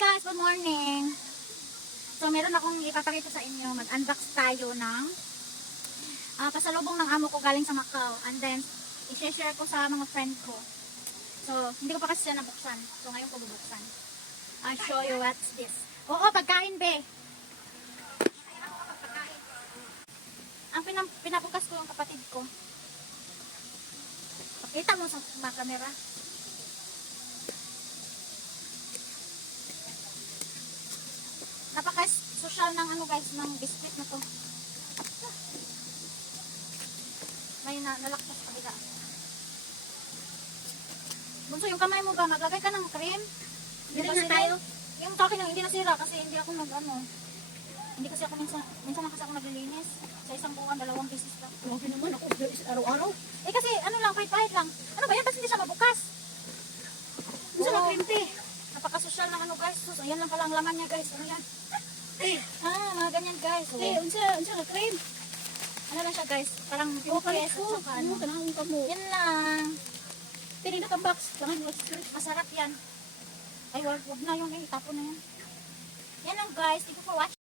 guys, good morning. So meron akong ipapakita sa inyo. Mag-unbox tayo ng pasalubong ng amo ko galing sa Macau. And then, i-share ko sa mga friend ko. So, hindi ko pa kasi siya nabuksan. So, ngayon ko bubuksan. I'll show you what's this. Oo, pagkain, be. Ang pinabukas ko yung kapatid ko. Pakita mo sa camera. Napaka-social ng ano guys, ng biscuit na to. May nalaktas sa kabila. Bunso, yung kamay mo ba? Maglagay ka ng cream? Hindi na tayo. Yung sa akin hindi nasira kasi hindi ako hindi kasi ako minsan lang kasi ako naglilinis. Sa isang buwan, 2 beses lang. Grabe naman ako araw-araw. Eh kasi ano lang, pahit-pahit lang. Ano ba yan? Tapos hindi siya mabukas. Minsan lang cream tea. Napaka-social ng ano guys. So, yan lang pala ang laman niya guys. Ano yan? Mga ganyan guys. So, Unsa ka cream? ano lang siya guys? Parang Palit ko. saka ano. Kanang ka mo. Yan lang. Pili na ka box. Masarap yan. Ay, wag na yung itapon na yan. Yan lang guys. Thank you for watching.